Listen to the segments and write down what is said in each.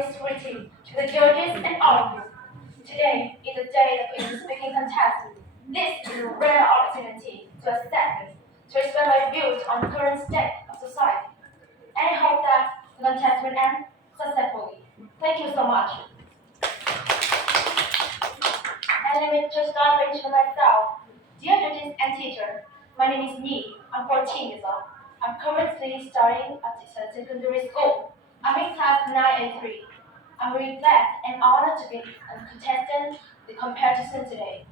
warmest greeting to the judges and all. Today is the day of the speaking contest. This is a rare opportunity to accept me, to express my views on the current state of society. And I hope that the contest will end successfully. Thank you so much. And let me just start by introducing myself. Dear judges and teacher, my name is Ni. I'm 14 years old. I'm currently studying at the secondary school. I'm in class 9 and 3. I'm really glad and honored to be a contestant in the competition today.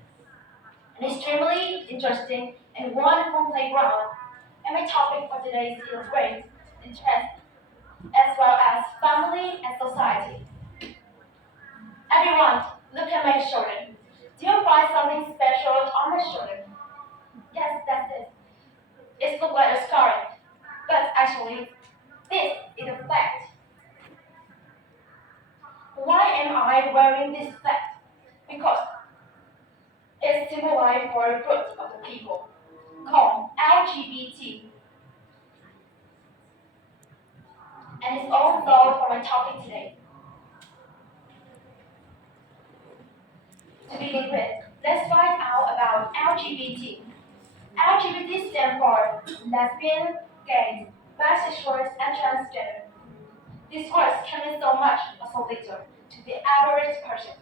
An extremely interesting and wonderful playground. And my topic for today is great interest as well as family and society. Everyone, look at my shoulder. Do you find something special on my shoulder? Yes, that's it. It looks like a scar, but actually, this is a fact. Why am I wearing this fact? Because it symbolizes for a group of the people called LGBT, and it's also for my topic today. To begin with, let's find out about LGBT. LGBT stands for lesbian, gay, bisexual, and transgender. These words can mean so much or so little to the average person.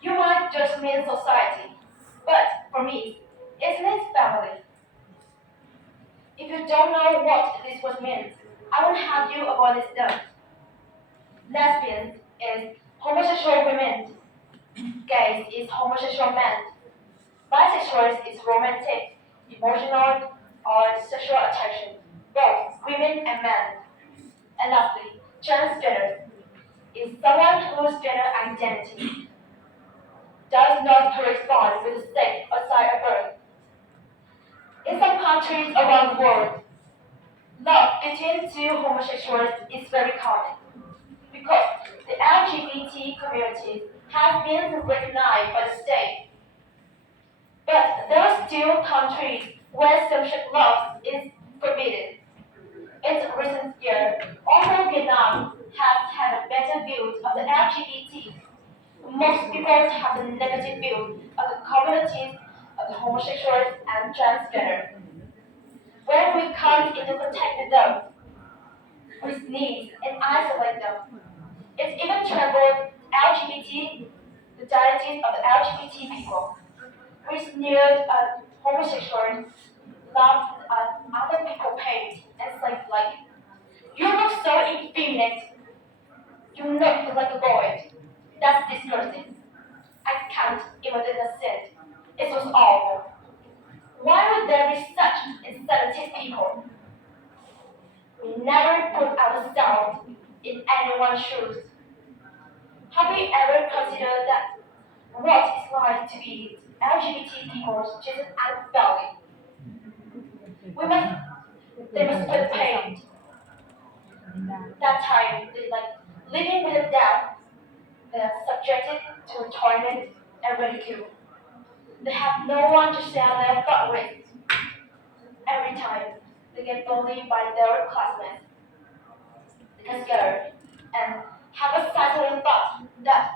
You might just mean society, but for me, it means family. If you don't know what this word means, I will have you avoid this term. Lesbian is homosexual women, gay is homosexual men, bisexual is romantic, emotional, or sexual attraction, both women and men. And lastly, transgender is someone whose gender identity does not correspond with the sex assigned at birth. In some countries around the world, love between two homosexuals is very common because the LGBT community has been recognized by the state. But there are still countries where same-sex love is forbidden. In recent years, although Vietnam has had a better view of the LGBT, most people have a negative view of the communities of the homosexuals and transgender. When we come into contact with them, we sneeze and isolate them. It even troubled LGBT, the identities of the LGBT people. We sneered at homosexuals, laughed at other people's pain, and said like, "You look so effeminate. You look like a boy. That's disgusting. I can't even understand. It was awful. Why would there be such insensitive people? We never put ourselves in anyone's shoes. Have you ever considered that what it's like to be LGBT people treated unfairly? We must, they must feel pain. That time, they like living with a death, they are subjected to torment and ridicule. They have no one to share their thought with. Every time, they get bullied by their classmates. They get scared and have a settled thought that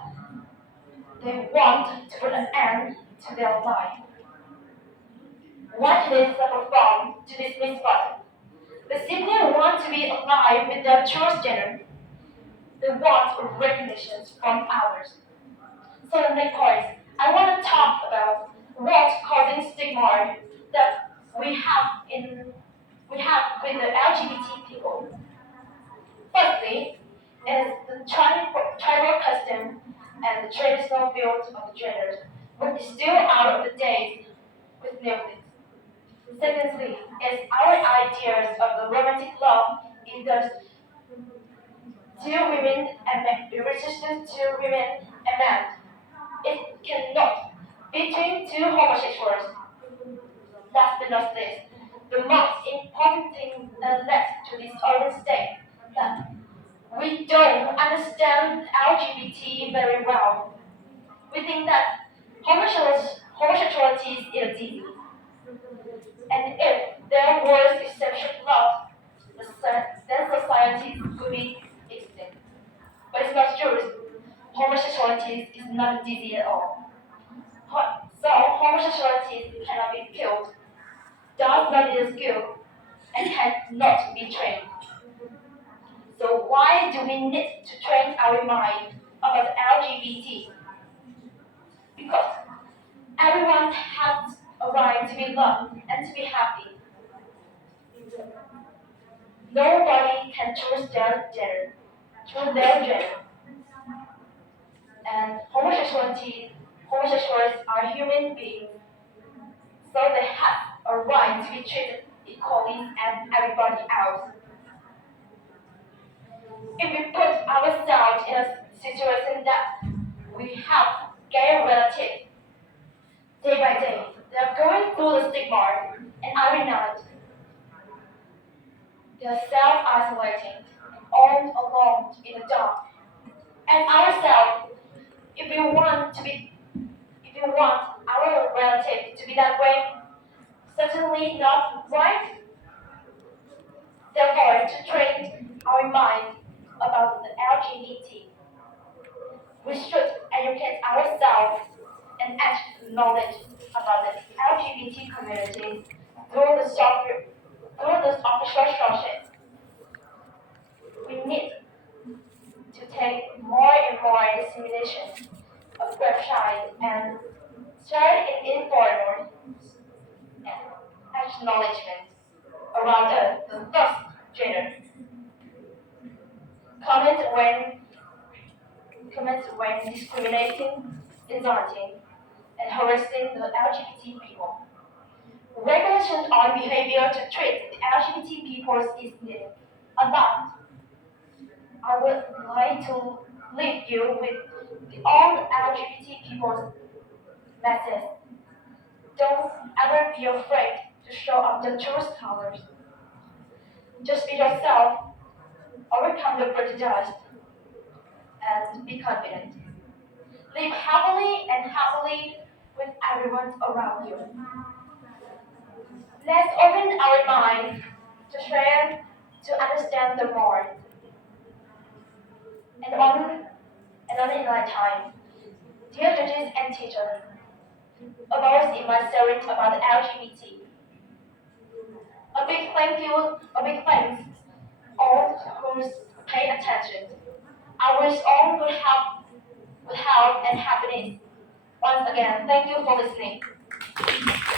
they want to put an end to their life. What do they suffer from to this misfortune? They simply want to be alive with their true gender. They want recognition from others. So the next point, I want to talk about what's causing stigma that we have with the LGBT people. Firstly, is the tribal custom and the traditional views of the genders, which is still out of the date with newbies. Secondly, is our ideas of the romantic love either two women and men, be resistant to women and men. It cannot between two homosexuals. Last but not least, the most important thing that led to this urban state that we don't understand LGBT very well. We think that homosexuality is a disease. And if there was exception love, then society could be extinct. But it's not homosexuality is not a disease at all. So homosexuality cannot be killed, does not need a skill, and cannot be trained. So why do we need to train our mind about LGBT? Because everyone has a right to be loved and to be happy. Nobody can choose their gender. And homosexuals are human beings, so they have a right to be treated equally as everybody else. If we put ourselves in a situation that we have gay relatives day by day, they are going through the stigma and every night they are self-isolating, all alone in the dark. And ourselves, if we want to be if you want our relative to be that way, certainly not right. Therefore, to train our mind about the LGBT, we should educate ourselves and add knowledge about the LGBT community through the official sources. We need to take more and more dissemination of websites and share in informal and acknowledgement around the first gender. Comment when discriminating, insulting, and harassing the LGBT people. Regulations on behavior to treat the LGBT people is needed. On that, I would like to leave you with the all LGBT people's message. Don't ever be afraid to show up the true colors. Just be yourself, overcome the prejudice, and be confident. Live happily with everyone around you. Let's open our mind to share, to understand the more. And on in my time, dear judges and teachers, about in my series about the LGBT. A big thanks all who pay attention. I wish all good health and happiness. Once again, thank you for listening.